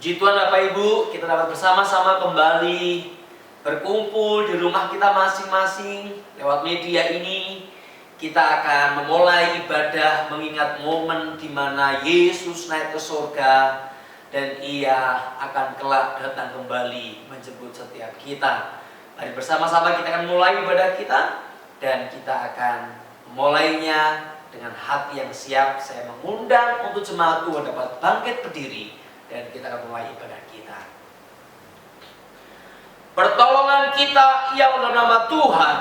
Puji Tuhan Bapak Ibu, kita dapat bersama-sama kembali berkumpul di rumah kita masing-masing. Lewat media ini kita akan memulai ibadah mengingat momen di mana Yesus naik ke surga dan Ia akan kelak datang kembali menjemput setiap kita. Mari bersama-sama kita akan mulai ibadah kita, dan kita akan memulainya dengan hati yang siap. Saya mengundang untuk jemaat Tuhan dapat bangkit berdiri, dan kita akan mulai ibadah kita. Pertolongan kita ialah nama Tuhan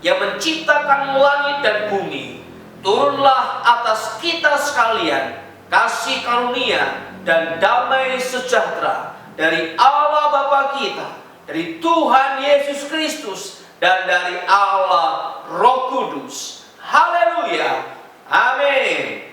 yang menciptakan langit dan bumi. Turunlah atas kita sekalian kasih karunia dan damai sejahtera dari Allah Bapa kita, dari Tuhan Yesus Kristus, dan dari Allah Roh Kudus. Haleluya. Amin.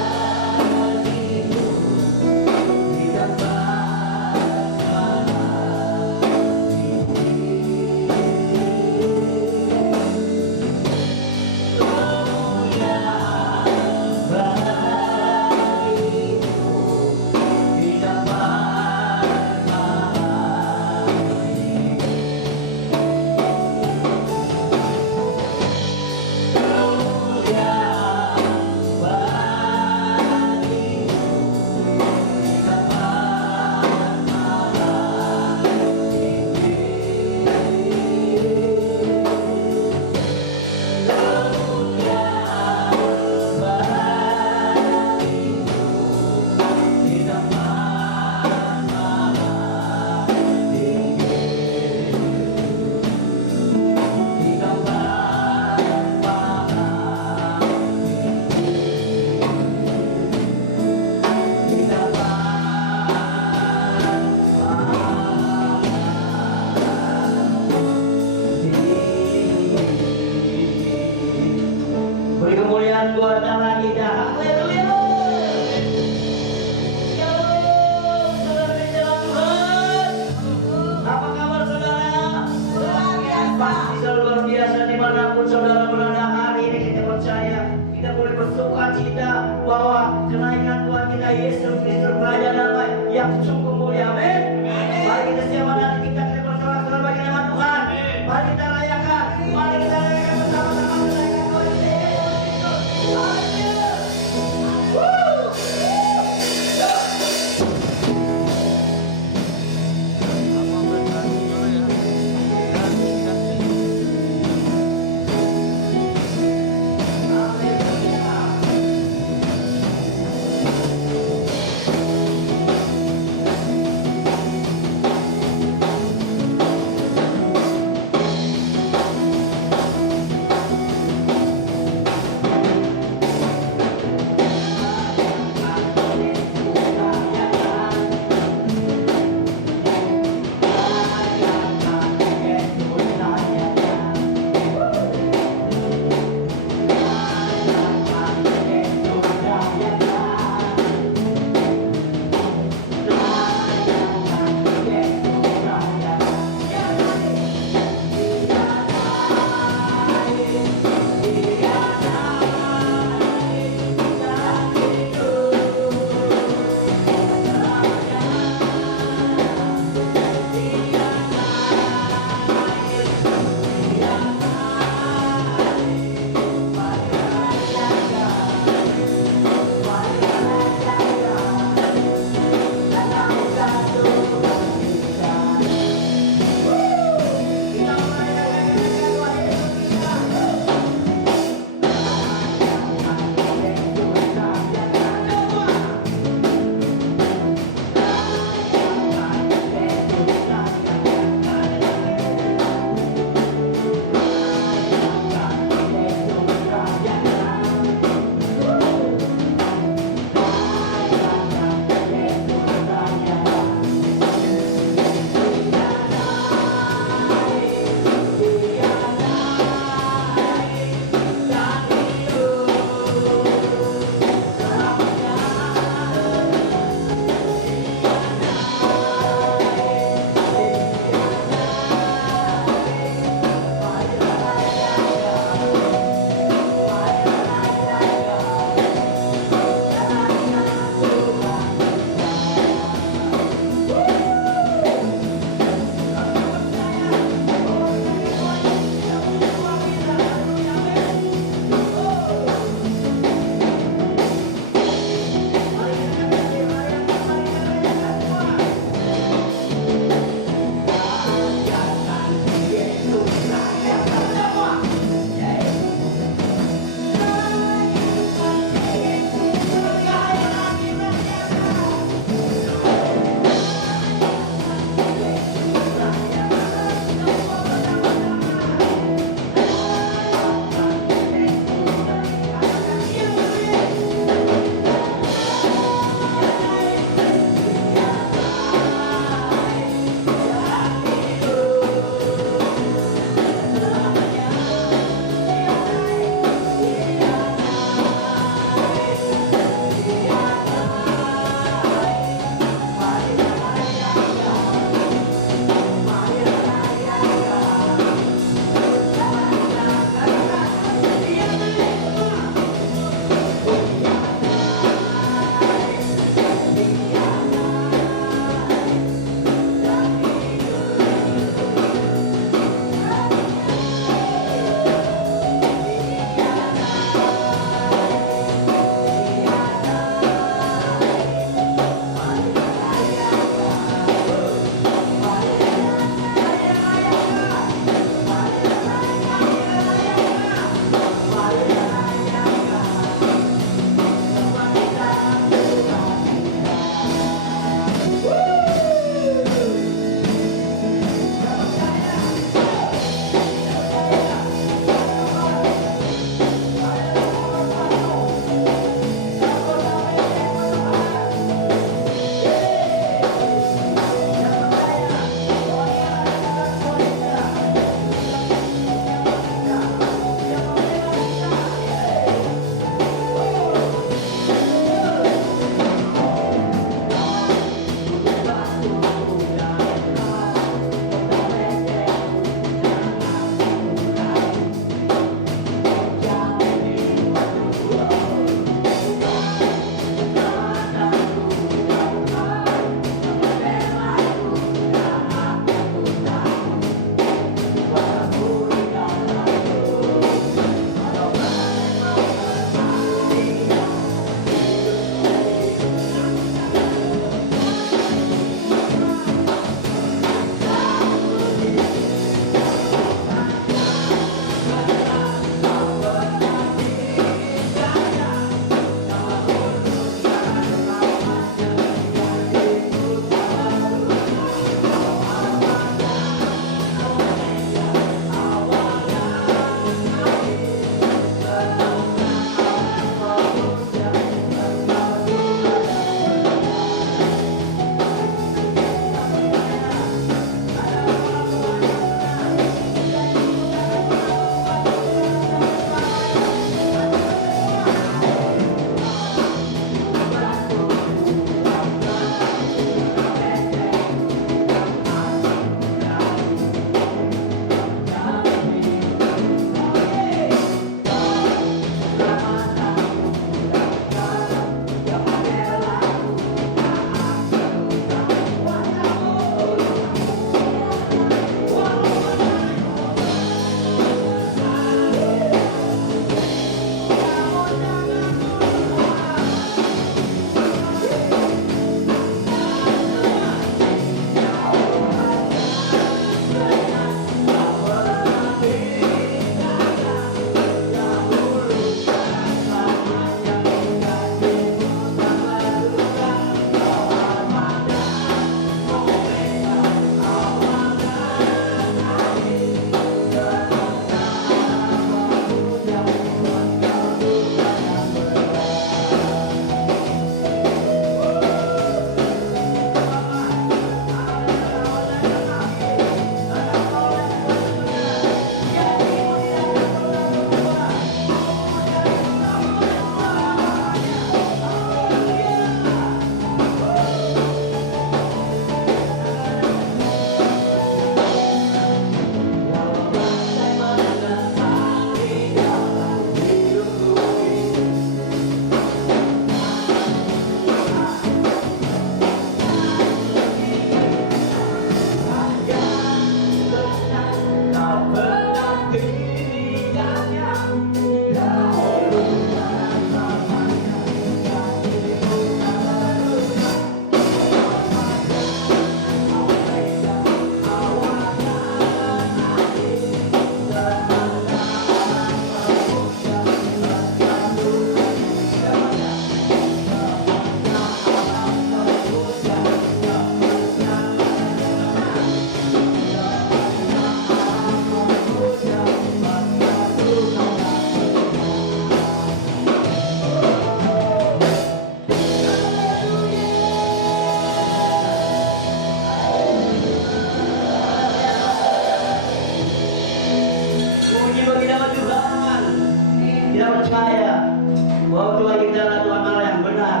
percaya bahwa Tuhan kita adalah Tuhan Allah yang benar.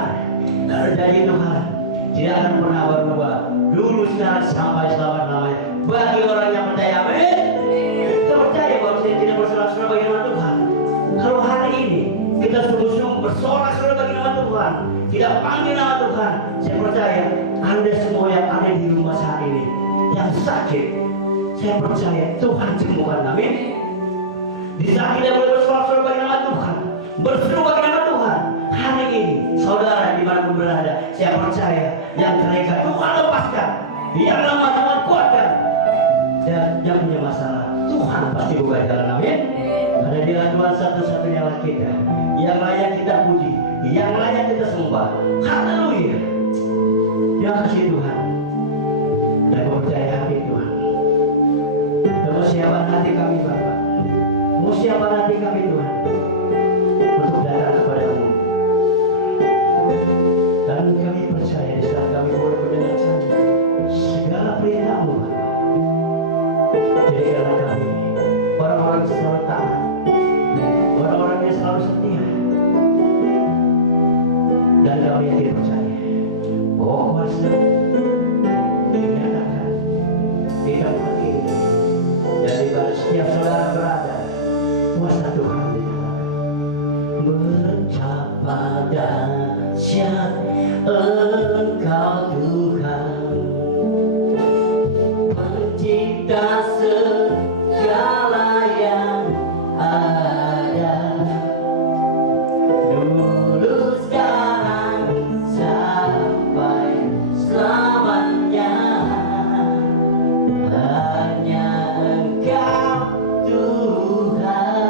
Dan dari Tuhan tidak akan pernah berubah. Dulu, sekarang, sampai selama-lamanya. Bagi orang yang percaya, amin. Kita percaya bahwa kita tidak bersorak-sorak bagi nama Tuhan. Kalau hari ini kita sungguh-sungguh bersorak-sorak bagi nama Tuhan, tidak panggil nama Tuhan, saya percaya Anda semua yang ada di rumah saat ini yang sakit, saya percaya Tuhan sembuhkan, amin. Di saat kita boleh bersorak-sorak bagi nama Tuhan, berseru bagi nama Tuhan, hari ini saudara dimanapun berada, saya percaya yang terdekat Tuhan lepaskan, yang lemah Tuhan kuatkan, dan yang punya masalah Tuhan pasti buka jalan, amin. Karena dia Tuhan satu-satunya Allah kita yang layak kita puji, yang layak kita sembah. Haleluya. Terima kasih Tuhan. Dan percaya hati Tuhan. Terus siapkan hati kami Bapa. Mau siapkan hati kami Tuhan untuk datang kepadamu. Dan kami percaya di saat kami boleh mendengarkan segala perintah-Mu Bapa. Jadikanlah kami orang-orang yang selalu taat, orang-orang yang selalu setia, dan kami yang tidak percaya bahwa kuasa dinyatakan di tempat ini dan di mana setiap saudara berada, kuasa Tuhan dinyatakan. Betapa dahsyat Engkau Tuhan, pencipta segala yang ada, dulu, sekarang, sampai selamanya. Hanya Engkau Tuhan.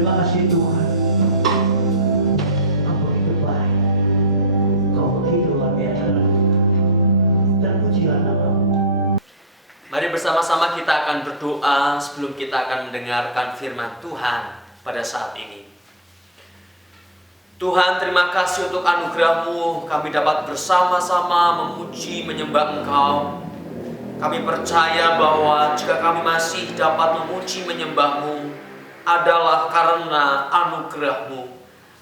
Terima kasih Tuhan. Kau begitu baik. Kau begitu luar biasa. Terpujilah nama-Mu. Mari bersama-sama kita akan berdoa sebelum kita akan mendengarkan firman Tuhan pada saat ini. Tuhan, terima kasih untuk anugerah-Mu. Kami dapat bersama-sama memuji, menyembah Engkau. Kami percaya bahwa jika kami masih dapat memuji, menyembah-Mu adalah karena anugerah-Mu.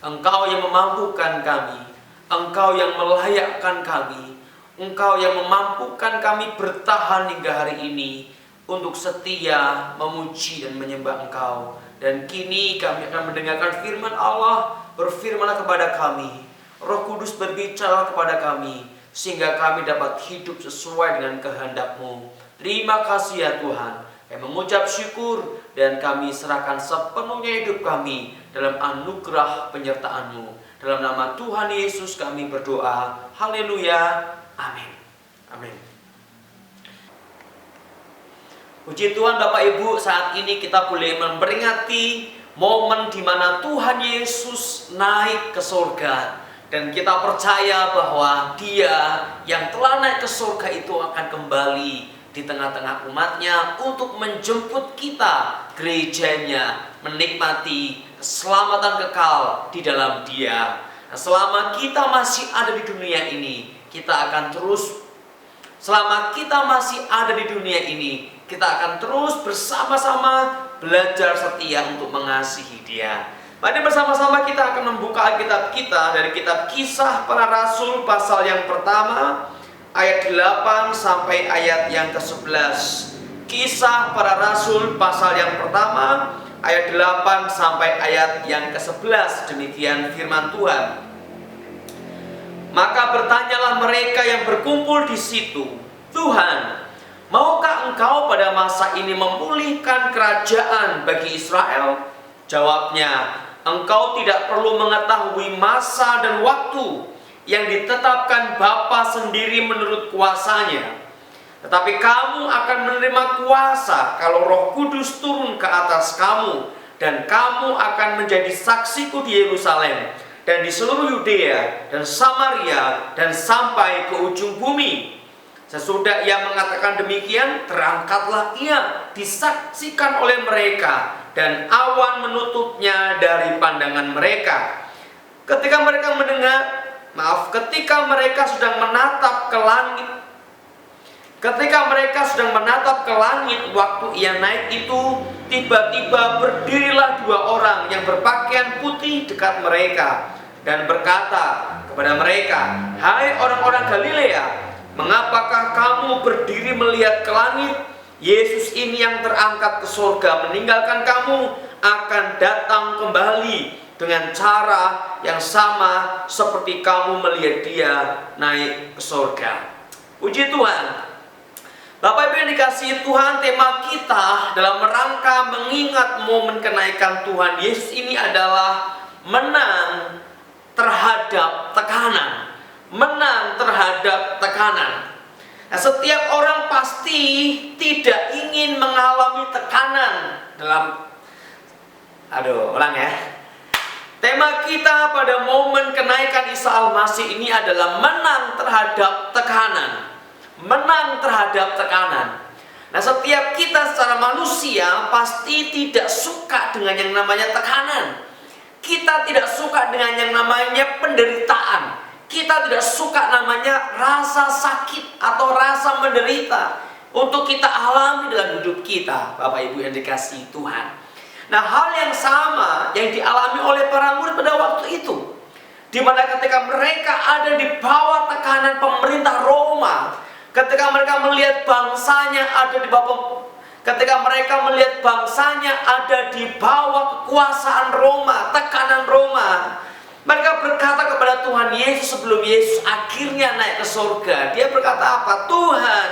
Engkau yang memampukan kami, Engkau yang melayakkan kami, Engkau yang memampukan kami bertahan hingga hari ini untuk setia memuji dan menyembah Engkau. Dan kini kami akan mendengarkan firman Allah. Berfirmanlah kepada kami, Roh Kudus berbicara kepada kami, sehingga kami dapat hidup sesuai dengan kehendak-Mu. Terima kasih ya Tuhan. Kami mengucap syukur dan kami serahkan sepenuhnya hidup kami dalam anugerah penyertaan-Mu. Dalam nama Tuhan Yesus kami berdoa. Haleluya. Amin. Amin. Puji Tuhan Bapak Ibu, saat ini kita boleh memperingati momen di mana Tuhan Yesus naik ke surga. Dan kita percaya bahwa Dia yang telah naik ke surga itu akan kembali di tengah-tengah umatnya untuk menjemput kita, gerejanya, menikmati keselamatan kekal di dalam Dia. Nah, selama kita masih ada di dunia ini, kita akan terus kita akan terus bersama-sama belajar setia untuk mengasihi Dia. Mari bersama-sama kita akan membuka Alkitab kita dari kitab Kisah Para Rasul pasal yang pertama ayat 8 sampai ayat yang ke-11. Kisah Para Rasul pasal yang pertama ayat 8 sampai ayat yang ke-11. Demikian firman Tuhan. Maka bertanyalah mereka yang berkumpul di situ, Tuhan, maukah Engkau pada masa ini memulihkan kerajaan bagi Israel? Jawabnya, Engkau tidak perlu mengetahui masa dan waktu yang ditetapkan Bapa sendiri menurut kuasanya. Tetapi kamu akan menerima kuasa kalau Roh Kudus turun ke atas kamu, dan kamu akan menjadi saksiku di Yerusalem dan di seluruh Yudea dan Samaria dan sampai ke ujung bumi. Sesudah ia mengatakan demikian, terangkatlah ia disaksikan oleh mereka, dan awan menutupnya dari pandangan mereka. Ketika mereka sedang menatap ke langit, Ketika mereka sedang menatap ke langit waktu ia naik itu, tiba-tiba berdirilah dua orang yang berpakaian putih dekat mereka dan berkata kepada mereka, "Hai orang-orang Galilea, mengapakah kamu berdiri melihat ke langit? Yesus ini yang terangkat ke surga meninggalkan kamu akan datang kembali dengan cara yang sama seperti kamu melihat dia naik ke surga." Puji Tuhan. Bapak Ibu yang dikasihi Tuhan, tema kita dalam rangka mengingat momen kenaikan Tuhan Yesus ini adalah menang terhadap tekanan. Menang terhadap tekanan. Nah, setiap orang pasti tidak ingin mengalami tekanan dalam Tema kita pada momen kenaikan Isa Al-Masih ini adalah menang terhadap tekanan. Menang terhadap tekanan. Nah, setiap kita secara manusia pasti tidak suka dengan yang namanya tekanan. Kita tidak suka dengan yang namanya penderitaan. Kita tidak suka namanya rasa sakit atau rasa menderita untuk kita alami dalam hidup kita, Bapak Ibu yang dikasihi Tuhan. Nah, hal yang sama yang dialami oleh para murid pada waktu itu, di mana ketika mereka ada di bawah tekanan pemerintah Roma, ketika mereka melihat bangsanya ada di bawah kekuasaan Roma, tekanan Roma, mereka berkata kepada Tuhan Yesus sebelum Yesus akhirnya naik ke surga. Dia berkata apa? "Tuhan,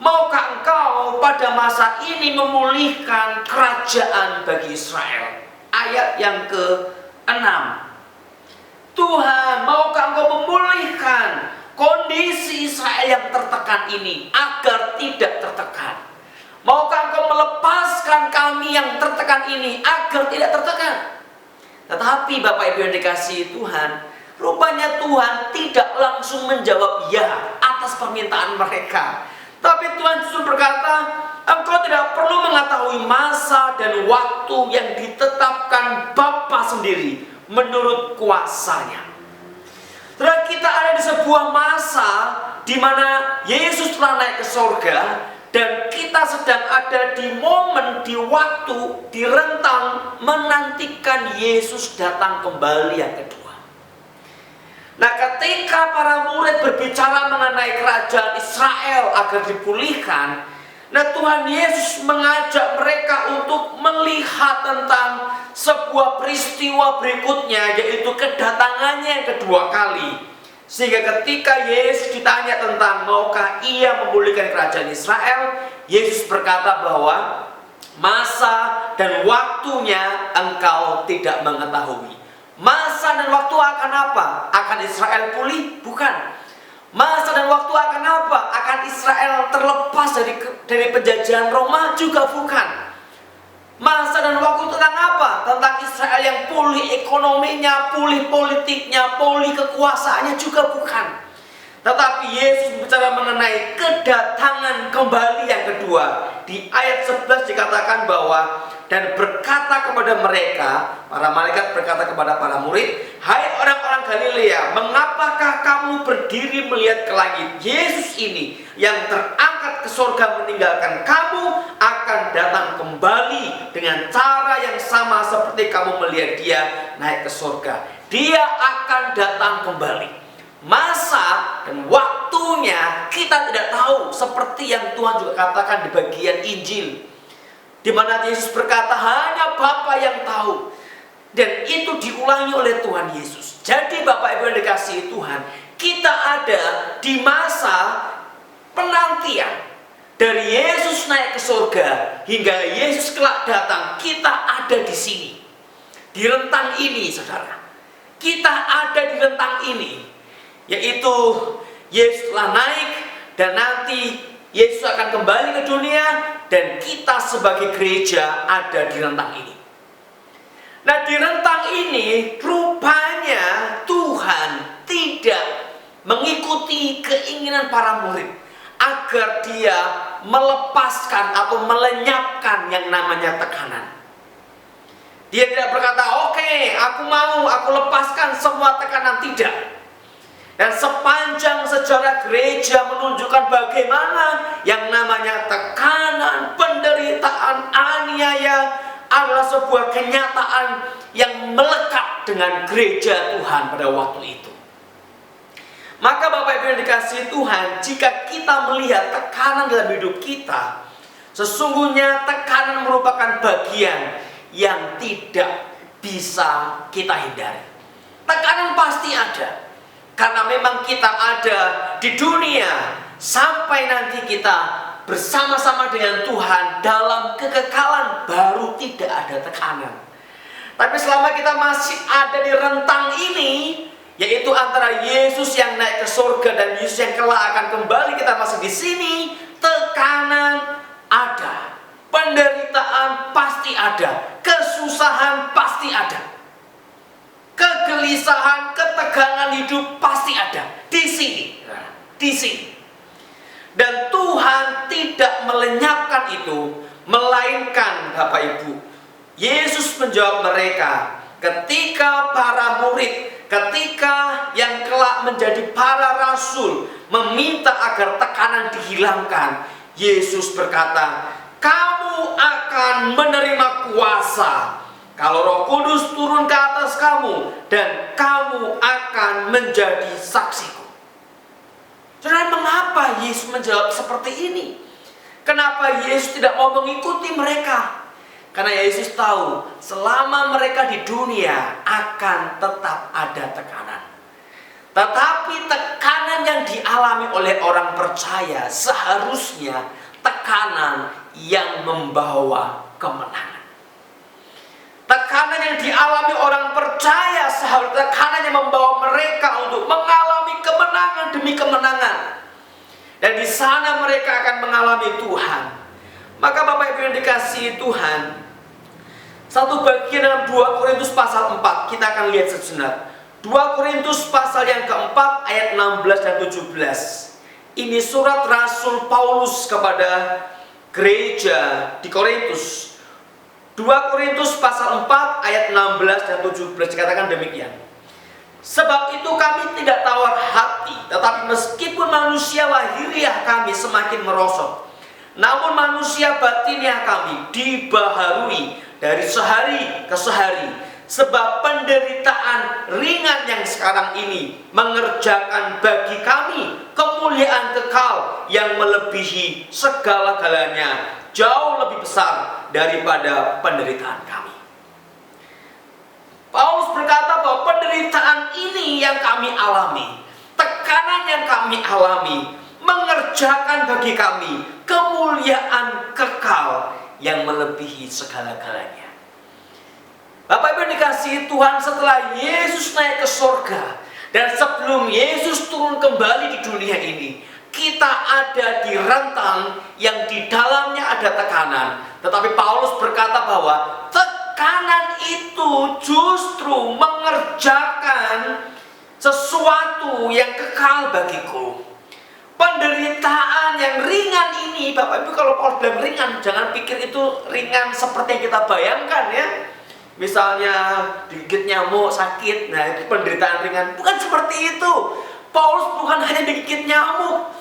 maukah Engkau pada masa ini memulihkan kerajaan bagi Israel?" Ayat yang ke-6. "Tuhan, maukah Engkau memulihkan kondisi Israel yang tertekan ini agar tidak tertekan? Maukah Engkau melepaskan kami yang tertekan ini agar tidak tertekan?" Tetapi Bapak Ibu yang dikasihi Tuhan, rupanya Tuhan tidak langsung menjawab ya atas permintaan mereka. Tapi Tuhan justru berkata, "Engkau tidak perlu mengetahui masa dan waktu yang ditetapkan Bapa sendiri menurut kuasanya." Saudara, kita ada di sebuah masa di mana Yesus telah naik ke surga dan kita sedang ada di momen, di waktu, di rentang menantikan Yesus datang kembali yang kedua. Nah, ketika para murid berbicara mengenai kerajaan Israel agar dipulihkan, nah Tuhan Yesus mengajak mereka untuk melihat tentang sebuah peristiwa berikutnya, yaitu kedatangannya yang kedua kali. Sehingga ketika Yesus ditanya tentang maukah ia memulihkan kerajaan Israel, Yesus berkata bahwa masa dan waktunya engkau tidak mengetahui. Masa dan waktu akan apa? Akan Israel pulih? Bukan. Masa dan waktu akan apa? Akan Israel terlepas dari penjajahan Roma? Juga bukan. Masa dan waktu tentang apa? Tentang Israel yang pulih ekonominya, pulih politiknya, pulih kekuasaannya? Juga bukan. Tetapi Yesus bicara mengenai kedatangan kembali yang kedua. Di ayat 11 dikatakan bahwa dan berkata kepada mereka, para malaikat berkata kepada para murid, "Hai orang-orang Galilea, mengapakah kamu berdiri melihat ke langit? Yesus ini yang terangkat ke surga meninggalkan kamu akan datang kembali dengan cara yang sama seperti kamu melihat dia naik ke surga." Dia akan datang kembali. Masa dan waktunya kita tidak tahu, seperti yang Tuhan juga katakan di bagian Injil, di mana Yesus berkata hanya Bapa yang tahu. Dan itu diulangi oleh Tuhan Yesus. Jadi Bapak Ibu yang dikasihi Tuhan, kita ada di masa penantian. Dari Yesus naik ke surga hingga Yesus kelak datang, kita ada di sini. Di rentang ini, saudara. Kita ada di rentang ini. Yaitu Yesus telah naik dan nanti Yesus akan kembali ke dunia dan kita sebagai gereja ada di rentang ini. Nah, di rentang ini rupanya Tuhan tidak mengikuti keinginan para murid agar dia melepaskan atau melenyapkan yang namanya tekanan. Dia tidak berkata, "Oke, aku mau, aku lepaskan semua tekanan." Tidak. Dan sepanjang sejarah gereja menunjukkan bagaimana yang namanya tekanan, penderitaan, aniaya adalah sebuah kenyataan yang melekat dengan gereja Tuhan pada waktu itu. Maka Bapak Ibu yang dikasihi Tuhan, jika kita melihat tekanan dalam hidup kita, sesungguhnya tekanan merupakan bagian yang tidak bisa kita hindari. Tekanan pasti ada. Karena memang kita ada di dunia sampai nanti kita bersama-sama dengan Tuhan dalam kekekalan, baru tidak ada tekanan. Tapi selama kita masih ada di rentang ini, yaitu antara Yesus yang naik ke surga dan Yesus yang kelak akan kembali, kita masih di sini, tekanan ada, penderitaan pasti ada, kesusahan pasti ada, kegelisahan, ketegangan hidup pasti ada di sini, di sini. Dan Tuhan tidak melenyapkan itu, melainkan Bapak Ibu, Yesus menjawab mereka ketika para murid, ketika yang kelak menjadi para rasul meminta agar tekanan dihilangkan. Yesus berkata, kamu akan menerima kuasa kalau Roh Kudus turun ke atas kamu, dan kamu akan menjadi saksiku. Saudara, mengapa Yesus menjawab seperti ini? Kenapa Yesus tidak mau mengikuti mereka? Karena Yesus tahu selama mereka di dunia akan tetap ada tekanan. Tetapi tekanan yang dialami oleh orang percaya seharusnya tekanan yang membawa kemenangan. Tekanan yang dialami orang percaya seharusnya tekanan yang membawa mereka untuk mengalami kemenangan demi kemenangan. Dan di sana mereka akan mengalami Tuhan. Maka Bapak Ibu yang dikasihi Tuhan, satu bagian dalam 2 Korintus pasal 4 kita akan lihat sejenak. 2 Korintus pasal yang keempat ayat 16 dan 17. Ini surat Rasul Paulus kepada gereja di Korintus. 2 Korintus pasal 4 ayat 16 dan 17 dikatakan demikian. Sebab itu kami tidak tawar hati, tetapi meskipun manusia lahiriah kami semakin merosot, namun manusia batiniah kami dibaharui dari sehari ke sehari. Sebab penderitaan ringan yang sekarang ini mengerjakan bagi kami kemuliaan kekal yang melebihi segala-galanya, jauh lebih besar daripada penderitaan kami. Paulus berkata bahwa penderitaan ini yang kami alami, tekanan yang kami alami, mengerjakan bagi kami kemuliaan kekal yang melebihi segala-galanya. Bapak Ibu yang dikasihi Tuhan, setelah Yesus naik ke surga dan sebelum Yesus turun kembali di dunia ini, kita ada di rentang yang di dalamnya ada tekanan. Tetapi Paulus berkata bahwa tekanan itu justru mengerjakan sesuatu yang kekal bagiku. Penderitaan yang ringan ini, Bapak Ibu, kalau Paulus bilang ringan, jangan pikir itu ringan seperti yang kita bayangkan ya. Misalnya digigit nyamuk sakit, nah itu penderitaan ringan. Bukan seperti itu. Paulus bukan hanya digigit nyamuk,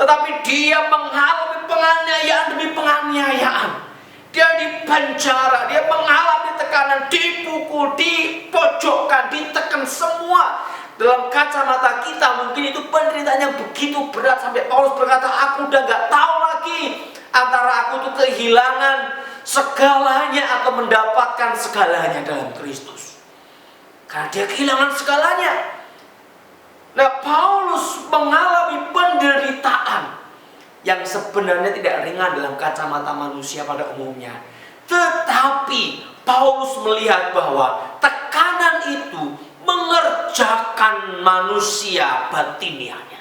tetapi dia mengalami penganiayaan demi penganiayaan. Dia dipenjara, dia mengalami tekanan, dipukul, dipojokkan, ditekan semua. Dalam kacamata kita mungkin itu penderitaan yang begitu berat sampai Paulus berkata, aku udah gak tahu lagi antara aku tuh kehilangan segalanya atau mendapatkan segalanya dalam Kristus. Karena dia kehilangan segalanya. Nah, Paulus mengalami penderitaan yang sebenarnya tidak ringan dalam kacamata manusia pada umumnya. Tetapi Paulus melihat bahwa tekanan itu mengerjakan manusia batiniahnya.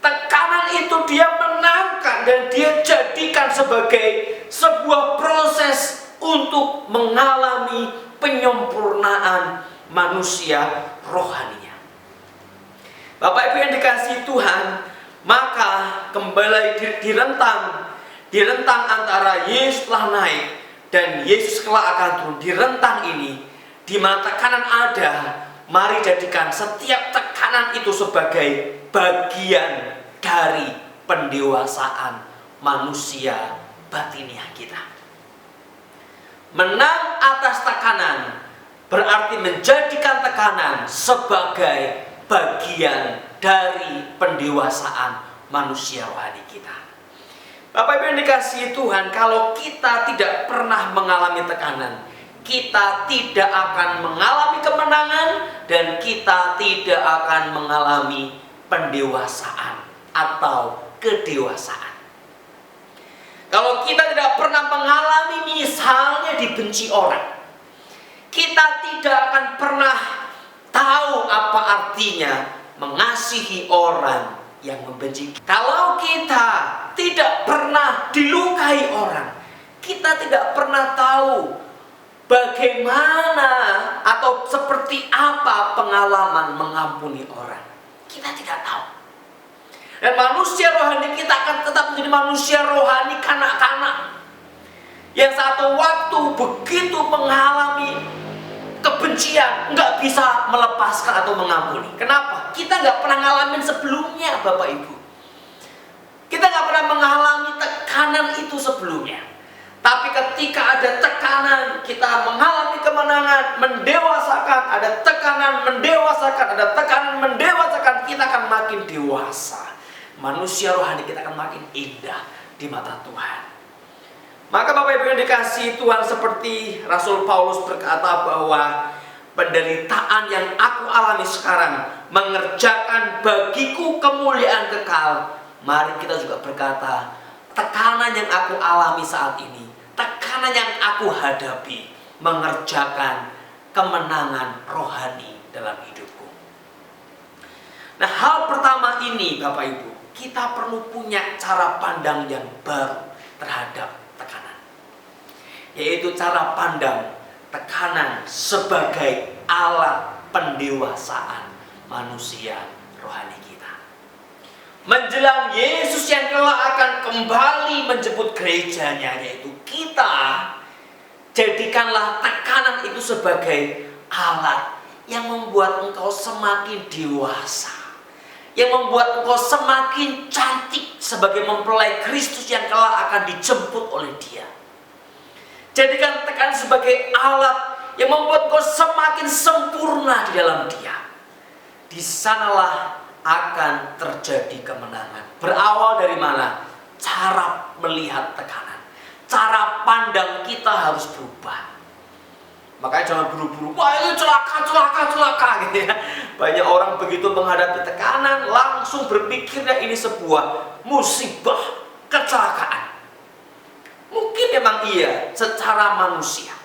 Tekanan itu dia menangkan dan dia jadikan sebagai sebuah proses untuk mengalami penyempurnaan manusia rohaninya. Bapak Ibu yang dikasihi Tuhan, maka kembali di rentang antara Yesus telah naik dan Yesus kelak akan turun. Di rentang ini, di mana tekanan ada, mari jadikan setiap tekanan tekanan itu sebagai bagian dari pendewasaan manusia batiniah kita. Menang atas tekanan berarti menjadikan tekanan sebagai bagian dari pendewasaan manusia rohani kita. Bapak Ibu yang dikasihi Tuhan, kalau kita tidak pernah mengalami tekanan, kita tidak akan mengalami kemenangan dan kita tidak akan mengalami pendewasaan atau kedewasaan. Kalau kita tidak pernah mengalami misalnya dibenci orang, kita tidak akan pernah tahu apa artinya mengasihi orang yang membenci. Kalau kita tidak pernah dilukai orang, kita tidak pernah tahu bagaimana atau seperti apa pengalaman mengampuni orang. Kita tidak tahu. Dan manusia rohani kita akan tetap menjadi manusia rohani kanak-kanak yang satu waktu begitu mengalami kebencian nggak bisa melepaskan atau mengampuni. Kenapa? Kita nggak pernah ngalamin sebelumnya, Bapak Ibu. Kita nggak pernah mengalami tekanan itu sebelumnya. Tapi ketika ada tekanan, kita mengalami kemenangan, mendewasakan. Ada tekanan, mendewasakan. Ada tekanan, mendewasakan. Kita akan makin dewasa. Manusia rohani kita akan makin indah di mata Tuhan. Maka Bapak Ibu yang dikasihi Tuhan, seperti Rasul Paulus berkata bahwa penderitaan yang aku alami sekarang mengerjakan bagiku kemuliaan kekal. Mari kita juga berkata, tekanan yang aku alami saat ini, tekanan yang aku hadapi mengerjakan kemenangan rohani dalam hidupku. Nah, hal pertama ini Bapak Ibu, kita perlu punya cara pandang yang baru terhadap tekanan, yaitu cara pandang tekanan sebagai alat pendewasaan manusia rohani kita. Menjelang Yesus yang kelak akan kembali menjemput gerejanya, yaitu kita, jadikanlah tekanan itu sebagai alat yang membuat engkau semakin dewasa, yang membuat engkau semakin cantik sebagai mempelai Kristus yang kelak akan dijemput oleh Dia. Jadikan tekanan sebagai alat yang membuat engkau semakin sempurna di dalam Dia. Di sanalah akan terjadi kemenangan. Berawal dari mana? Cara melihat tekanan, cara pandang kita harus berubah. Makanya jangan buru-buru, wah ini celaka gitu ya. Banyak orang begitu menghadapi tekanan langsung berpikirnya ini sebuah musibah, kecelakaan. Mungkin memang iya secara manusia,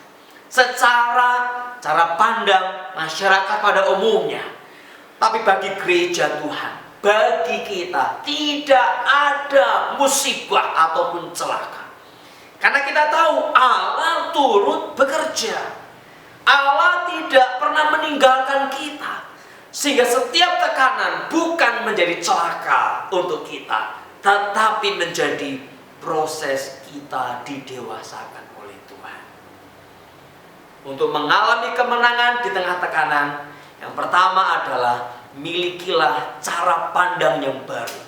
secara cara pandang masyarakat pada umumnya. Tapi bagi gereja Tuhan, bagi kita tidak ada musibah ataupun celaka. Karena kita tahu Allah turut bekerja. Allah tidak pernah meninggalkan kita. Sehingga setiap tekanan bukan menjadi celaka untuk kita, tetapi menjadi proses kita didewasakan oleh Tuhan. Untuk mengalami kemenangan di tengah tekanan, yang pertama adalah milikilah cara pandang yang baru,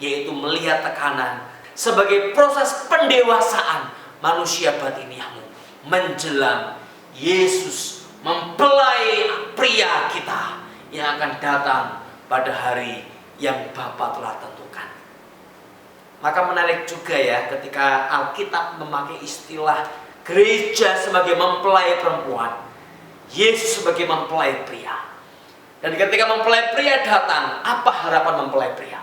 yaitu melihat tekanan sebagai proses pendewasaan manusia batiniahmu menjelang Yesus mempelai pria kita yang akan datang pada hari yang Bapa telah tentukan. Maka menarik juga ya ketika Alkitab memakai istilah gereja sebagai mempelai perempuan, Yesus sebagai mempelai pria. Dan ketika mempelai pria datang, apa harapan mempelai pria?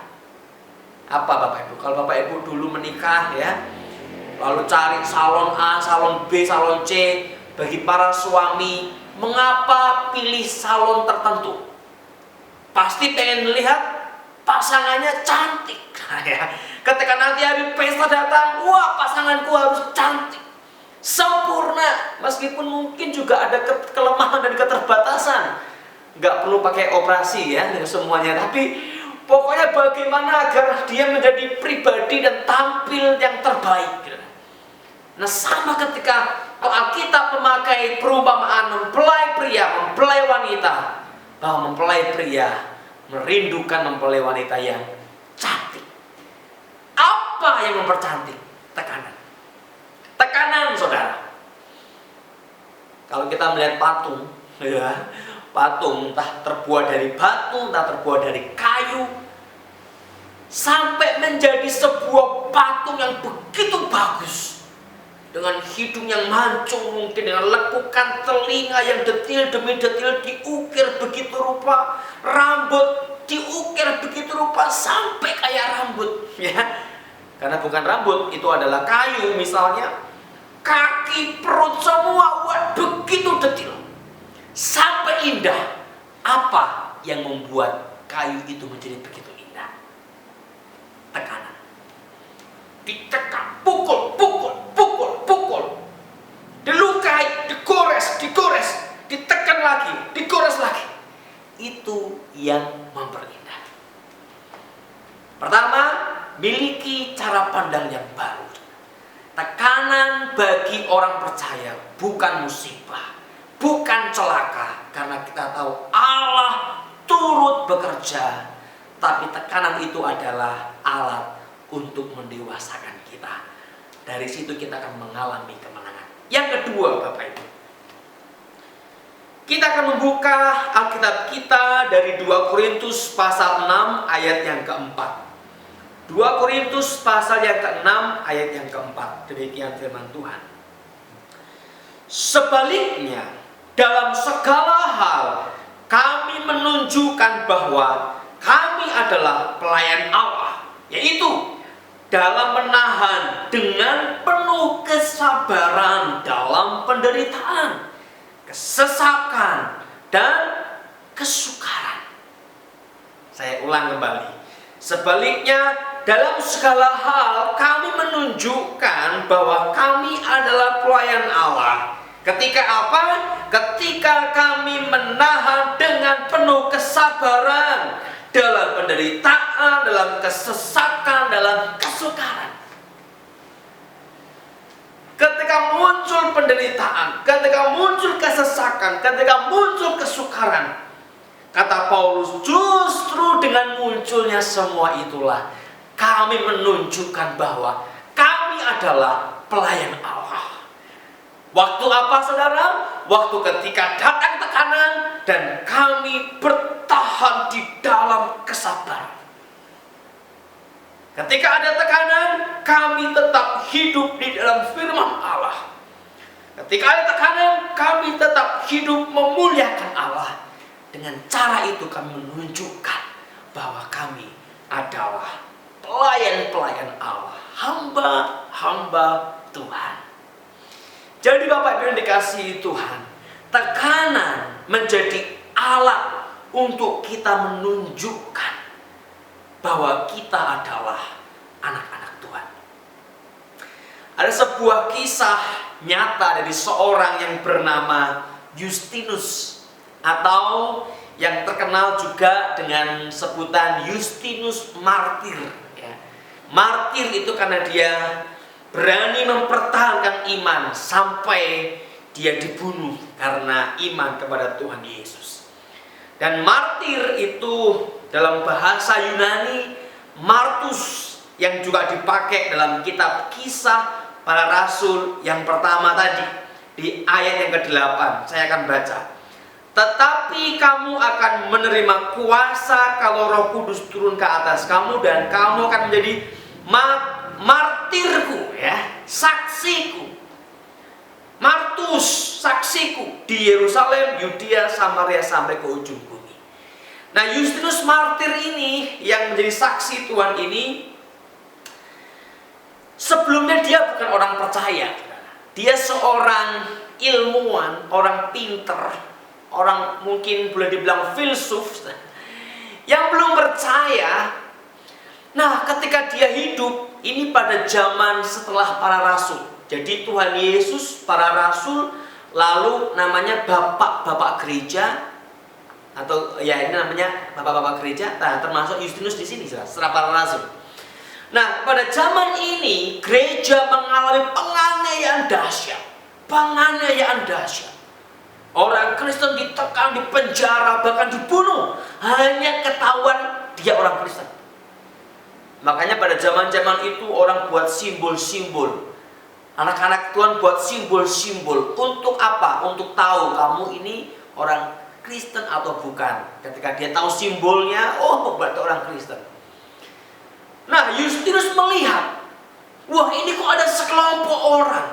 Apa Bapak Ibu? Kalau Bapak Ibu dulu menikah ya, lalu cari salon A, salon B, salon C. Bagi para suami, mengapa pilih salon tertentu? Pasti pengen melihat pasangannya cantik. Ketika nanti hari pesta datang, wah pasanganku harus cantik, sempurna. Meskipun mungkin juga ada kelemahan dan keterbatasan, nggak perlu pakai operasi ya semuanya. Tapi pokoknya bagaimana agar dia menjadi pribadi dan tampil yang terbaik. Nah sama ketika Alkitab memakai perumpamaan mempelai pria, mempelai wanita, bahwa mempelai pria merindukan mempelai wanita yang cantik. Apa yang mempercantik? Tekanan. Tekanan, saudara. Kalau kita melihat patung, ya, patung entah terbuat dari batu, entah terbuat dari kayu, sampai menjadi sebuah patung yang begitu bagus, dengan hidung yang mancung, mungkin dengan lekukan telinga yang detil demi detil diukir begitu rupa, rambut diukir begitu rupa sampai kayak rambut, ya. Karena bukan rambut, itu adalah kayu misalnya. Kaki, perut, semua begitu detil, sampai indah. Apa yang membuat kayu itu menjadi begitu indah? Tekanan. Ditekan, pukul, dilukai, digores, ditekan lagi, digores lagi. Itu yang memperindah. Pertama, miliki cara pandang yang baru. Tekanan bagi orang percaya bukan musibah, bukan celaka, karena kita tahu Allah turut bekerja. Tapi tekanan itu adalah alat untuk mendewasakan kita. Dari situ kita akan mengalami kemenangan. Yang kedua, Bapak Ibu, kita akan membuka Alkitab kita dari 2 Korintus pasal 6 ayat yang keempat. 2 Korintus pasal yang ke-6 ayat yang keempat. Demikian firman Tuhan. Sebaliknya, dalam segala hal kami menunjukkan bahwa kami adalah pelayan Allah, yaitu dalam menahan dengan penuh kesabaran dalam penderitaan, kesesakan, dan kesukaran. Saya ulang kembali. Sebaliknya, dalam segala hal kami menunjukkan bahwa kami adalah pelayan Allah. Ketika apa? Ketika kami menahan dengan penuh kesabaran dalam penderitaan, dalam kesesakan, dalam kesukaran. Ketika muncul penderitaan, ketika muncul kesesakan, ketika muncul kesukaran, kata Paulus, justru dengan munculnya semua itulah kami menunjukkan bahwa kami adalah pelayan Allah. Waktu apa, saudara? Waktu ketika datang tekanan dan kami bertahan di dalam kesabaran. Ketika ada tekanan, kami tetap hidup di dalam firman Allah. Ketika ada tekanan, kami tetap hidup memuliakan Allah. Dengan cara itu kami menunjukkan bahwa kami adalah pelayan-pelayan Allah, hamba-hamba Tuhan. Jadi Bapak Ibu yang dikasihi Tuhan, tekanan menjadi alat untuk kita menunjukkan bahwa kita adalah anak-anak Tuhan. Ada sebuah kisah nyata dari seorang yang bernama Justinus, atau yang terkenal juga dengan sebutan Justinus Martir. Martir itu karena dia berani mempertahankan iman sampai dia dibunuh karena iman kepada Tuhan Yesus. Dan martir itu dalam bahasa Yunani martus, yang juga dipakai dalam kitab Kisah Para Rasul yang pertama tadi di ayat yang ke-8. Saya akan baca. Tetapi kamu akan menerima kuasa kalau Roh Kudus turun ke atas kamu, dan kamu akan menjadi martirku, ya, saksiku. Martus, saksiku di Yerusalem, Yudea, Samaria sampai ke ujung bumi. Nah, Justinus Martir ini yang menjadi saksi Tuhan ini, sebelumnya dia bukan orang percaya. Dia seorang ilmuwan, orang pinter, orang mungkin boleh dibilang filsuf yang belum percaya. Nah, ketika dia hidup ini pada zaman setelah para rasul. Jadi Tuhan Yesus, para rasul, lalu namanya bapak-bapak gereja, atau ya ini namanya bapak-bapak gereja. Nah, termasuk Justinus di sini setelah para rasul. Nah, pada zaman ini gereja mengalami penganiayaan dahsyat. Orang Kristen ditekan, dipenjara, bahkan dibunuh. Hanya ketahuan dia orang Kristen. Makanya pada zaman-zaman itu orang buat simbol-simbol. Anak-anak Tuhan buat simbol-simbol. Untuk apa? Untuk tahu kamu ini orang Kristen atau bukan. Ketika dia tahu simbolnya, oh berarti orang Kristen. Nah, Justinus melihat, wah ini kok ada sekelompok orang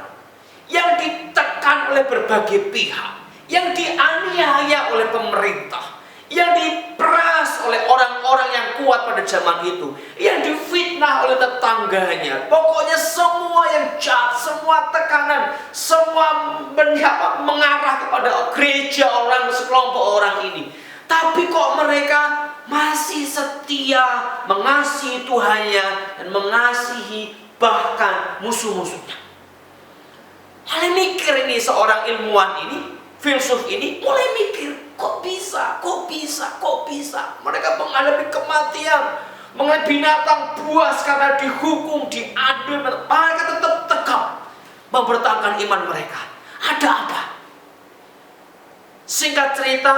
yang ditekan oleh berbagai pihak, yang dianiaya oleh pemerintah, yang diperas oleh orang-orang yang kuat pada zaman itu, yang difitnah oleh tetangganya. Pokoknya semua yang jahat, semua tekanan, semua mengarah kepada gereja orang, sekelompok orang ini. Tapi kok mereka masih setia mengasihi Tuhannya dan mengasihi bahkan musuh-musuhnya. Mulai mikir ini seorang ilmuwan ini, filsuf ini, mulai mikir, kok bisa? Mereka mengalami kematian, mengalami binatang buas karena dihukum, diadil, mereka tetap tegak mempertahankan iman mereka. Ada apa? Singkat cerita,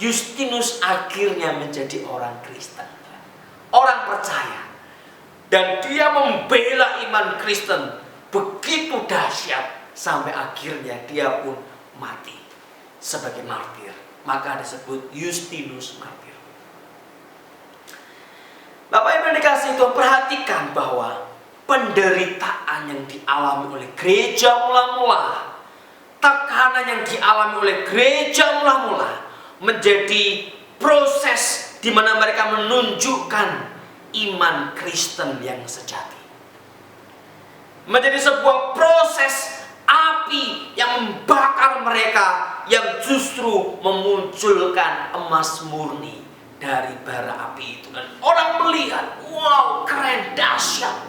Justinus akhirnya menjadi orang Kristen, orang percaya, dan dia membela iman Kristen begitu dahsyat sampai akhirnya dia pun mati sebagai martir. Maka disebut Justinus martir. Bapak Ibu yang dikasihi Tuhan, perhatikan bahwa penderitaan yang dialami oleh gereja mula-mula, tekanan yang dialami oleh gereja mula-mula menjadi proses di mana mereka menunjukkan iman Kristen yang sejati. Menjadi sebuah proses api yang membakar mereka, yang justru memunculkan emas murni dari bara api itu. Dan orang melihat, wow, keren, dahsyat.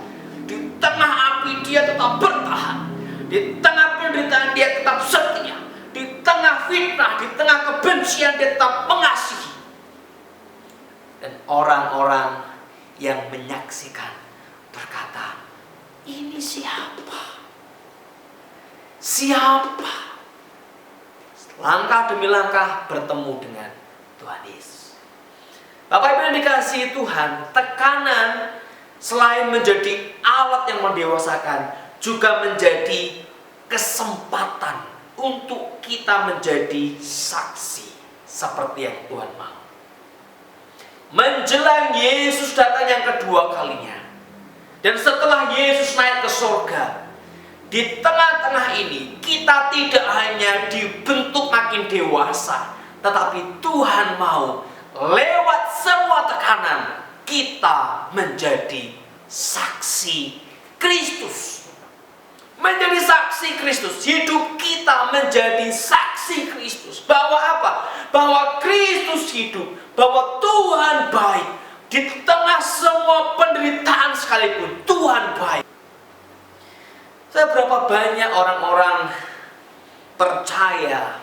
Di tengah api dia tetap bertahan, di tengah penderitaan dia tetap setia, di tengah fitnah, di tengah kebencian dia tetap mengasihi. Dan orang-orang yang menyaksikan berkata, ini siapa? Siapa? Langkah demi langkah bertemu dengan Tuhan Yesus. Bapak Ibu yang dikasihi Tuhan, tekanan selain menjadi alat yang mendewasakan, juga menjadi kesempatan untuk kita menjadi saksi seperti yang Tuhan mau. Menjelang Yesus datang yang kedua kalinya, dan setelah Yesus naik ke surga, di tengah-tengah ini kita tidak hanya dibentuk makin dewasa, tetapi Tuhan mau lewat semua tekanan kita menjadi saksi Kristus. Menjadi saksi Kristus, hidup kita menjadi saksi Kristus. Bahwa apa? Bahwa Kristus hidup, bahwa Tuhan baik. Di tengah semua penderitaan sekalipun Tuhan baik. Berapa banyak orang-orang percaya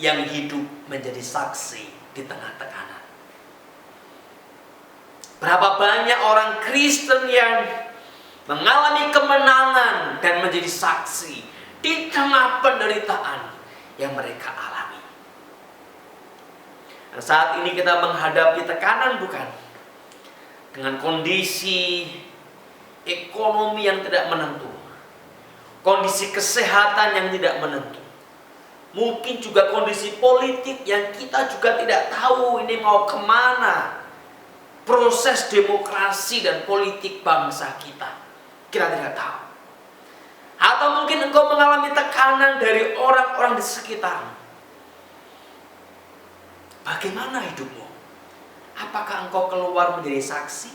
yang hidup menjadi saksi di tengah tekanan. Berapa banyak orang Kristen yang mengalami kemenangan dan menjadi saksi di tengah penderitaan yang mereka alami. Dan saat ini kita menghadapi tekanan, bukan? Dengan kondisi ekonomi yang tidak menentu, kondisi kesehatan yang tidak menentu, mungkin juga kondisi politik yang kita juga tidak tahu ini mau kemana. Proses demokrasi dan politik bangsa kita tidak tahu. Atau mungkin engkau mengalami tekanan dari orang-orang di sekitar. Bagaimana hidupmu? Apakah engkau keluar menjadi saksi?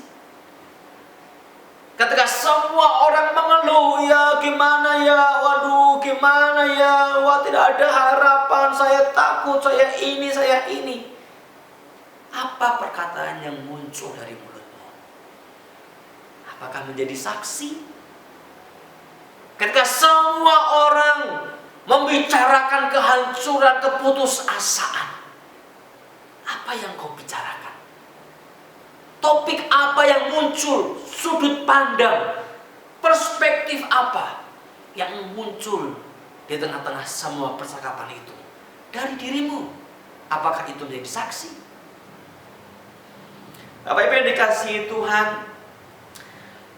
Ketika semua orang mengeluh, ya gimana ya, waduh gimana ya, wah tidak ada harapan, saya takut, saya ini. Apa perkataan yang muncul dari mulutmu? Apakah menjadi saksi? Ketika semua orang membicarakan kehancuran, keputusasaan, apa yang kau bicarakan? Topik apa yang muncul? Sudut pandang, perspektif apa yang muncul di tengah-tengah semua percakapan itu? dari dirimu. Apakah itu menjadi saksi? Bapak Ibu yang dikasihi Tuhan,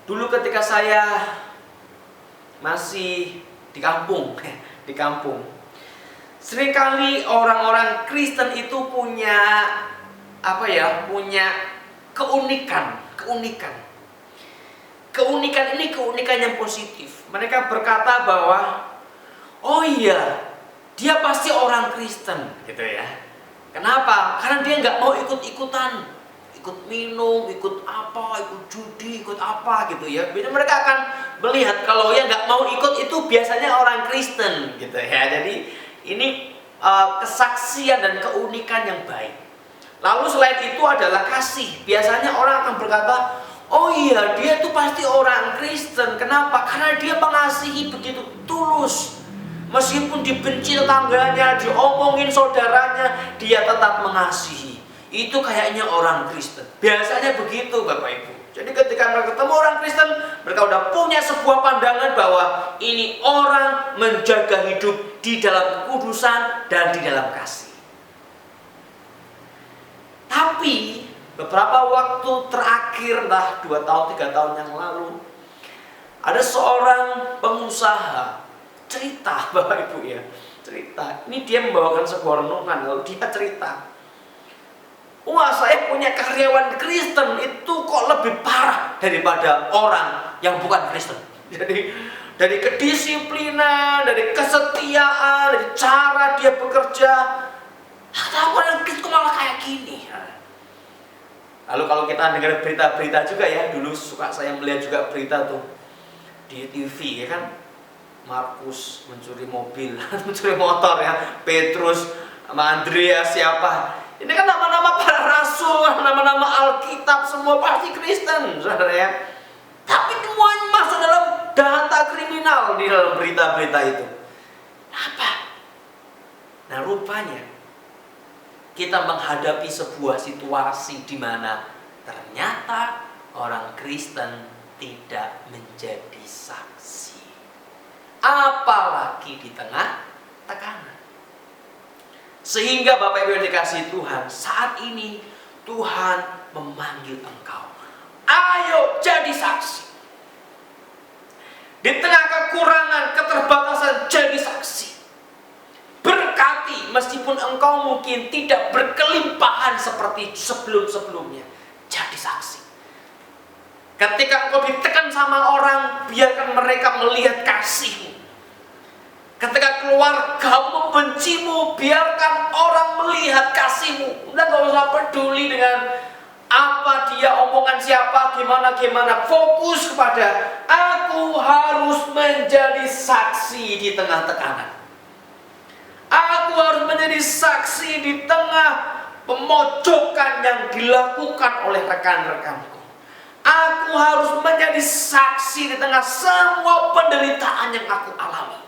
dulu ketika saya masih di kampung, seringkali orang-orang Kristen itu punya punya keunikan. Keunikan ini keunikan yang positif. Mereka berkata bahwa, oh iya, dia pasti orang Kristen, gitu ya. Kenapa? Karena dia nggak mau ikut-ikutan, ikut minum, ikut judi, ikut apa gitu ya. Jadi mereka akan melihat kalau yang nggak mau ikut itu biasanya orang Kristen, gitu ya. Jadi ini kesaksian dan keunikan yang baik. Lalu selain itu adalah kasih. Biasanya orang akan berkata, oh iya, dia itu pasti orang Kristen. Kenapa? Karena dia mengasihi begitu tulus. Meskipun dibenci tetangganya, diomongin saudaranya, dia tetap mengasihi. Itu kayaknya orang Kristen. Biasanya begitu Bapak Ibu. Jadi ketika mereka ketemu orang Kristen, mereka udah punya sebuah pandangan bahwa ini orang menjaga hidup di dalam kekudusan dan di dalam kasih. Tapi beberapa waktu terakhir, 2 tahun 3 tahun yang lalu, ada seorang pengusaha cerita, Bapak Ibu ya, cerita. Ini dia membawakan sebuah renungan, lalu dia cerita, wah, saya punya karyawan Kristen itu kok lebih parah daripada orang yang bukan Kristen. Jadi dari kedisiplinan, dari kesetiaan, dari cara dia bekerja, orang yang Kristen malah kayak gini. Lalu kalau kita dengar berita-berita juga ya, dulu suka saya melihat juga berita tuh di TV ya kan, Markus mencuri mobil, mencuri motor ya, Petrus sama Andreas siapa. Ini kan nama-nama para rasul, nama-nama Alkitab, semua pasti Kristen, saudara ya. Tapi semuanya masuk dalam data kriminal di dalam berita-berita itu. Apa? Nah, rupanya kita menghadapi sebuah situasi di mana ternyata orang Kristen tidak menjadi saksi. Apalagi di tengah tekanan. Sehingga Bapak Ibu yang dikasihi Tuhan, saat ini Tuhan memanggil engkau. Ayo jadi saksi. Di tengah kekurangan, keterbatasan, jadi saksi. Berkati meskipun engkau mungkin tidak berkelimpahan seperti sebelum-sebelumnya. Jadi saksi. Ketika engkau ditekan sama orang, biarkan mereka melihat kasihmu. Ketika keluarga membencimu, biarkan orang melihat kasihmu. Udah gak usah peduli dengan apa dia, omongan siapa, gimana. Fokus kepada aku harus menjadi saksi di tengah tekanan. Aku harus menjadi saksi di tengah pemojokan yang dilakukan oleh rekan-rekanku. Aku harus menjadi saksi di tengah semua penderitaan yang aku alami.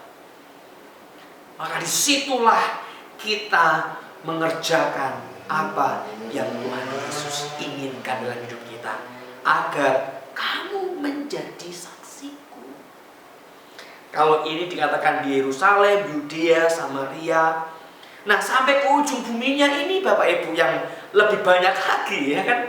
Maka disitulah kita mengerjakan apa yang Tuhan Yesus inginkan dalam hidup kita, agar kamu menjadi saksiku. Kalau ini dikatakan di Yerusalem, Yudea, Samaria, nah sampai ke ujung buminya ini Bapak Ibu yang lebih banyak lagi ya kan.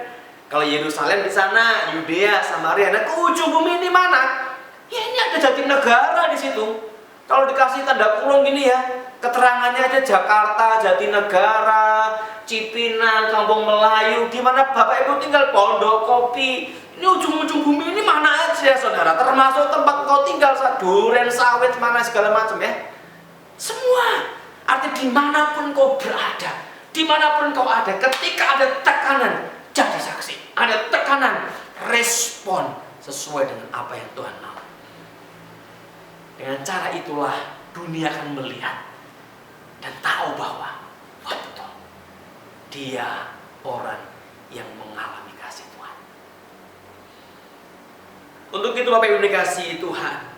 Kalau Yerusalem di sana, Yudea, Samaria, nah ke ujung bumi ini mana? Ya ini ada Jatinegara di situ. Kalau dikasih tanda kurung gini ya, keterangannya ada Jakarta, Jatinegara, Cipinang, Kampung Melayu, di mana Bapak Ibu tinggal, Pondokopi. Ini ujung-ujung bumi ini mana aja saudara, termasuk tempat kau tinggal, duren, sawit, mana segala macam ya. Semua, artinya dimanapun kau berada, dimanapun kau ada, ketika ada tekanan, jadi saksi. Ada tekanan, respon sesuai dengan apa yang Tuhan mau. Dengan cara itulah dunia akan melihat dan tahu bahwa wah betul, dia orang yang mengalami kasih Tuhan. Untuk itu Bapak Ibu dikasihi Tuhan,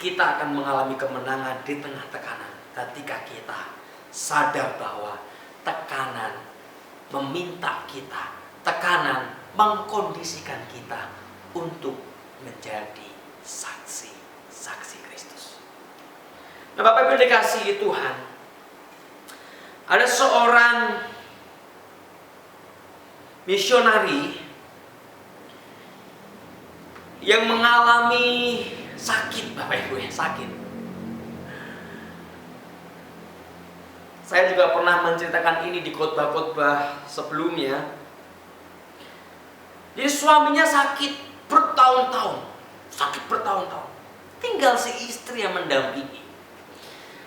kita akan mengalami kemenangan di tengah tekanan ketika kita sadar bahwa tekanan meminta kita, tekanan mengkondisikan kita untuk menjadi saksi Kristus. Nah Bapak Ibu dikasihi Tuhan, Ada seorang misionari yang mengalami sakit, Bapak Ibu ya, sakit. Saya juga pernah menceritakan ini di khotbah-khotbah sebelumnya. Jadi suaminya sakit bertahun-tahun, tinggal si istri yang mendampingi.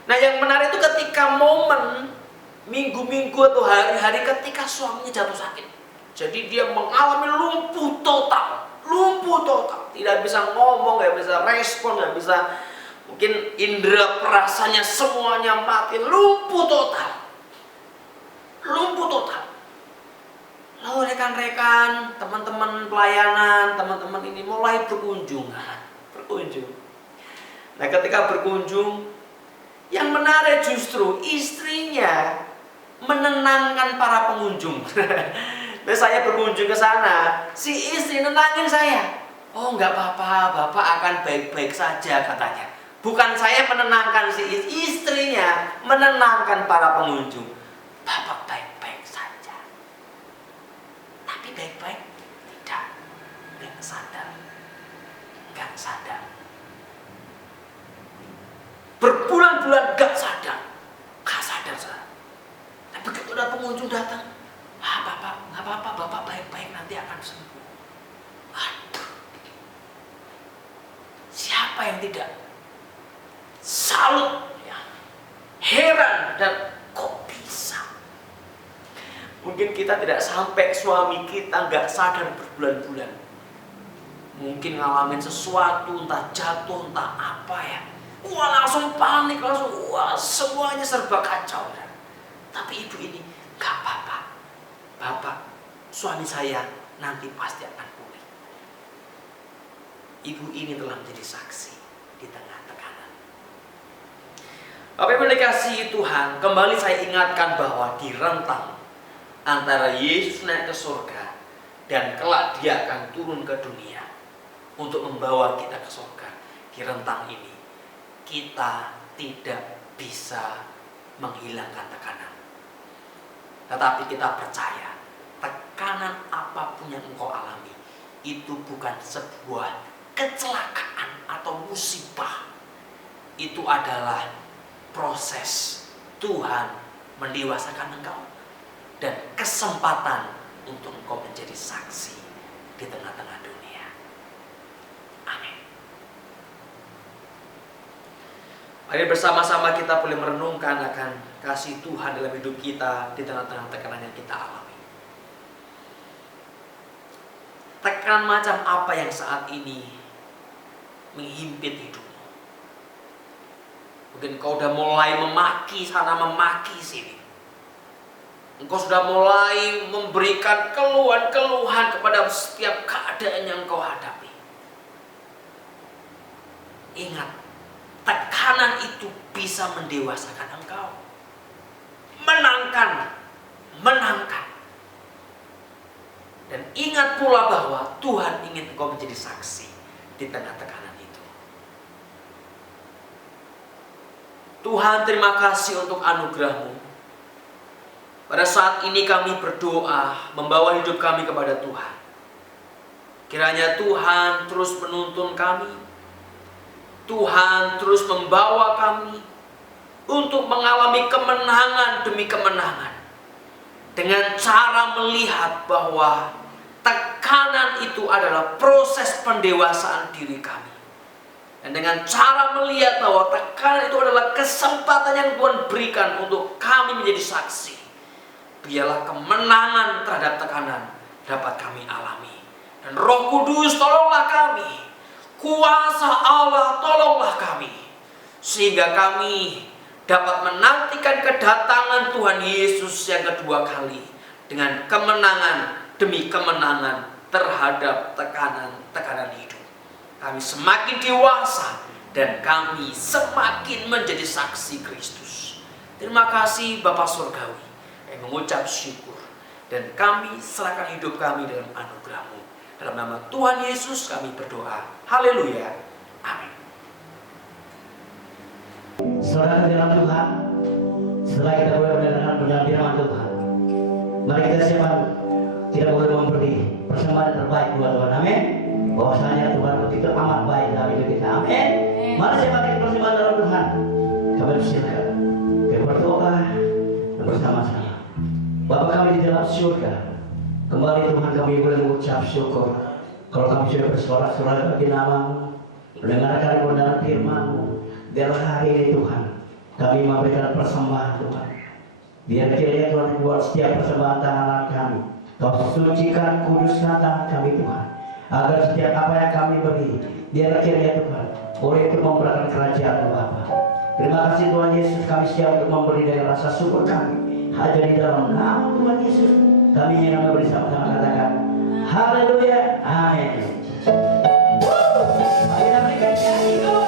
Nah, yang menarik itu ketika momen minggu-minggu atau hari-hari ketika suaminya jatuh sakit. Jadi dia mengalami lumpuh total, tidak bisa ngomong, nggak bisa respon, nggak bisa, mungkin indera perasanya semuanya mati, lumpuh total. Lalu rekan-rekan, teman-teman pelayanan, teman-teman ini mulai berkunjung. Nah, ketika berkunjung, yang menarik justru istrinya menenangkan para pengunjung. Nah, saya berkunjung ke sana, si istri nenangin saya. Oh, nggak apa-apa, Bapak akan baik-baik saja, katanya. Bukan saya menenangkan si istrinya, menenangkan para pengunjung. Bapak baik-baik saja. Tapi baik-baik tidak. Nggak sadar. Berbulan-bulan nggak sadar. Tapi begitu ada pengunjung datang, Bapak, nggak apa-apa, Bapak baik-baik, nanti akan sembuh. Aduh, siapa yang tidak salut, ya, heran, dan kok bisa? Mungkin kita tidak sampai suami kita nggak sadar berbulan-bulan. Mungkin ngalamin sesuatu, entah jatuh, entah apa ya. Wah, langsung panik, semuanya serba kacau. Ya. Tapi ibu ini, nggak apa-apa, Bapak, suami saya nanti pasti akan pulih. Ibu ini telah menjadi saksi di tengah tekanan. Bapak Ibu dikasihi Tuhan, kembali saya ingatkan bahwa di rentang antara Yesus naik ke surga dan kelak dia akan turun ke dunia untuk membawa kita ke surga. Di rentang ini kita tidak bisa menghilangkan tekanan. Tetapi kita percaya tekanan apapun yang engkau alami itu bukan sebuah kecelakaan atau musibah. Itu adalah proses Tuhan mendewasakan engkau dan kesempatan untuk engkau menjadi saksi di tengah-tengah dunia. Amin. Mari bersama-sama kita boleh merenungkan akan kasih Tuhan dalam hidup kita di tengah-tengah tekanan yang kita alami. Tekanan macam apa yang saat ini menghimpit hidupmu? Mungkin kau sudah mulai memaki sana, memaki sini. Engkau sudah mulai memberikan keluhan-keluhan kepada setiap keadaan yang engkau hadapi. Ingat, tekanan itu bisa mendewasakan engkau. Menangkan. Dan ingat pula bahwa Tuhan ingin engkau menjadi saksi di tengah tekanan itu. Tuhan, terima kasih untuk anugerah-Mu. Pada saat ini kami berdoa, membawa hidup kami kepada Tuhan. Kiranya Tuhan terus menuntun kami. Tuhan terus membawa kami untuk mengalami kemenangan demi kemenangan. Dengan cara melihat bahwa tekanan itu adalah proses pendewasaan diri kami. Dan dengan cara melihat bahwa tekanan itu adalah kesempatan yang Tuhan berikan untuk kami menjadi saksi. Biarlah kemenangan terhadap tekanan dapat kami alami. Dan Roh Kudus, tolonglah kami. Kuasa Allah, tolonglah kami. Sehingga kami dapat menantikan kedatangan Tuhan Yesus yang kedua kali dengan kemenangan demi kemenangan terhadap tekanan hidup. Kami semakin dewasa dan kami semakin menjadi saksi Kristus. Terima kasih Bapa Surgawi. Kami mengucap syukur dan kami serahkan hidup kami dalam anugerah-Mu. Dalam nama Tuhan Yesus kami berdoa. Haleluya. Amin. Saudara dalam Tuhan, Setelah kita boleh mendengarkan pendengar firman Tuhan, mari kita siapkan, kita boleh memberi persembahan terbaik buat Tuhan. Amin. Bahwasanya Tuhan begitu amat baik dalam hidup kita. Amin. Mari siapkan persembahan dalam Tuhan. Kami bersilakan. Kita berdoa bersama-sama. Bapa kami di dalam surga, kembali Tuhan kami boleh mengucap syukur. Kalau kami sudah bersorak-sorai bagi nama-Mu, mendengarkan kebenaran firman-Mu, biarlah hari ini Tuhan kami memberikan persembahan Tuhan. Biar kiranya Tuhan buat setiap persembahan tangan kami, Kau sucikan, kuduskan tangan kami Tuhan, agar setiap apa yang kami beri, biar kiranya Tuhan boleh itu memperolehkan kerajaan Bapa. Terima kasih Tuhan Yesus, kami siap untuk memberi dengan rasa syukur kami. Hanya di dalam nama Tuhan Yesus kami ingin memberi sama-sama katakan haleluya, amin. Mari kita berikan nyanyi kawan.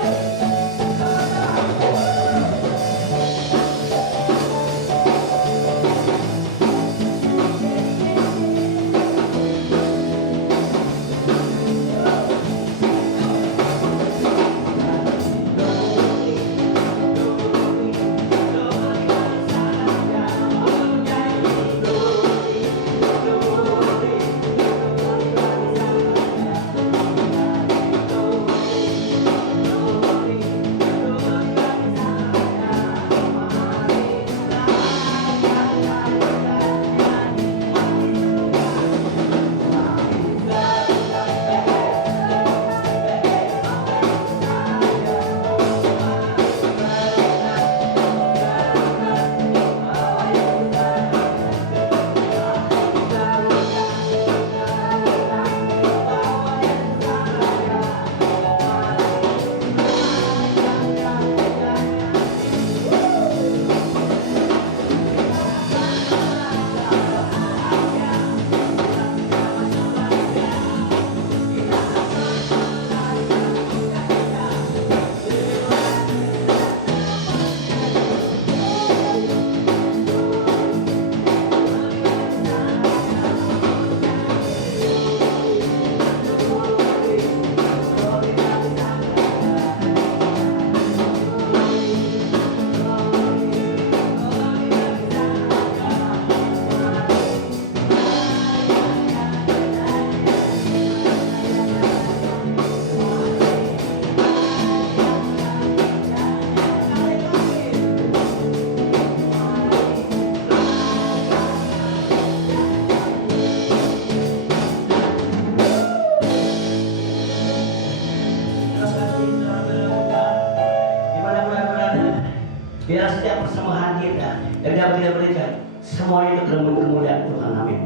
Biar setiap persembahan kita yang dapat kita berikan semuanya untuk kemuliaan Tuhan. Amin.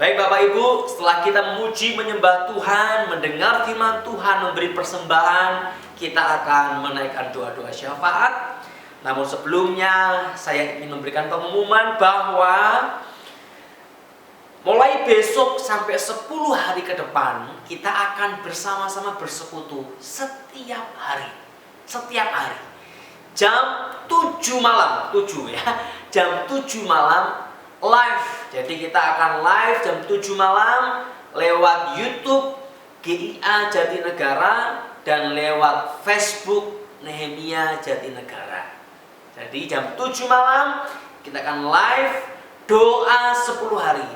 Baik Bapak Ibu, setelah kita memuji, menyembah Tuhan, mendengar firman Tuhan, memberi persembahan, kita akan menaikkan doa-doa syafaat. Namun sebelumnya saya ingin memberikan pengumuman bahwa mulai besok sampai 10 hari ke depan kita akan bersama-sama bersekutu setiap hari. Setiap hari. Jam 7 malam, 7 ya. Jam 7 malam live. Jadi kita akan live jam 7 malam lewat YouTube GIA Jatinegara dan lewat Facebook Nehemia Jatinegara. Jadi jam 7 malam kita akan live doa 10 hari.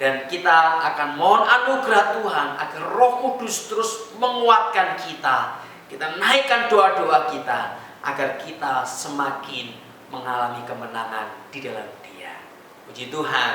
Dan kita akan mohon anugerah Tuhan agar Roh Kudus terus menguatkan kita. Kita naikkan doa-doa kita agar kita semakin mengalami kemenangan di dalam Dia. Puji Tuhan.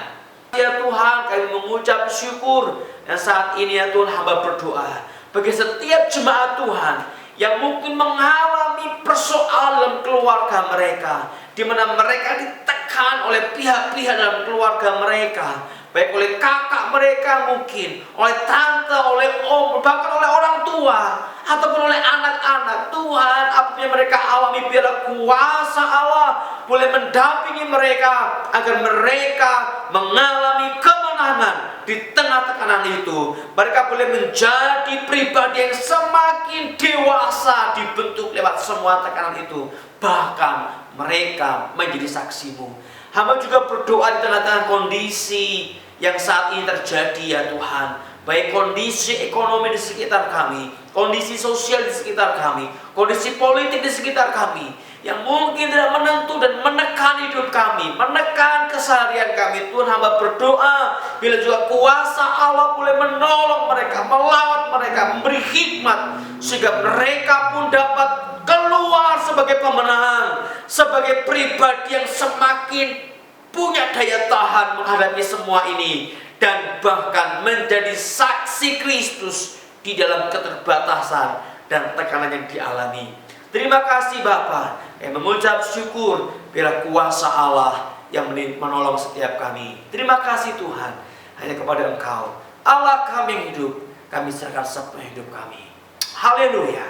Ya Tuhan, kami mengucap syukur. Dan saat ini ya Tuhan, hamba berdoa bagi setiap jemaat Tuhan yang mungkin mengalami persoalan dalam keluarga mereka, di mana mereka ditekan oleh pihak-pihak dalam keluarga mereka, baik oleh kakak mereka mungkin, oleh tante, oleh om, bahkan oleh orang tua, ataupun oleh anak-anak. Tuhan, apa yang mereka alami, biarlah kuasa Allah boleh mendampingi mereka agar mereka mengalami kemenangan di tengah tekanan itu. Mereka boleh menjadi pribadi yang semakin dewasa dibentuk lewat semua tekanan itu. Bahkan mereka menjadi saksimu. Hamba juga berdoa di tengah-tengah kondisi yang saat ini terjadi ya Tuhan, baik kondisi ekonomi di sekitar kami, kondisi sosial di sekitar kami, kondisi politik di sekitar kami, yang mungkin tidak menentu dan menekan hidup kami, menekan keseharian kami. Tuhan, hamba berdoa bila juga kuasa Allah boleh menolong mereka, melawat mereka, memberi hikmat, sehingga mereka pun dapat keluar sebagai pemenang, sebagai pribadi yang semakin punya daya tahan menghadapi semua ini, dan bahkan menjadi saksi Kristus di dalam keterbatasan dan tekanan yang dialami. Terima kasih Bapa, yang mengucap syukur bila kuasa Allah yang menolong setiap kami. Terima kasih Tuhan, hanya kepada Engkau Allah kami yang hidup, kami serahkan sepenuhnya hidup kami. Haleluya.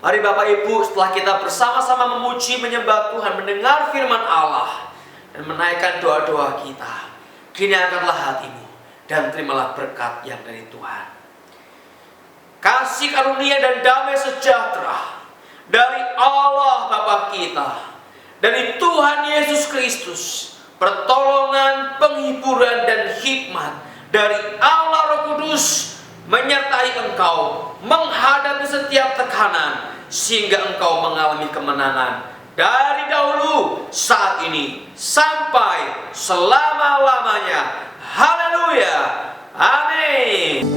Mari Bapak Ibu, setelah kita bersama-sama memuji, menyembah Tuhan, mendengar firman Allah dan menaikkan doa-doa kita, kini angkatlah hatimu dan terimalah berkat yang dari Tuhan. Kasih karunia dan damai sejahtera dari Allah Bapa kita, dari Tuhan Yesus Kristus, pertolongan, penghiburan dan hikmat dari Allah Roh Kudus menyertai engkau menghadapi setiap tekanan, sehingga engkau mengalami kemenangan dari dahulu, saat ini, sampai selama-lamanya. Haleluya. Amin.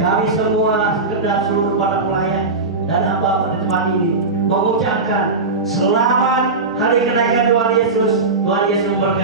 Kami semua sekedar seluruh para pelayan dan hamba penemani ini mengucapkan selamat hari kenaikan Tuhan Yesus. Tuhan Yesus memberkati.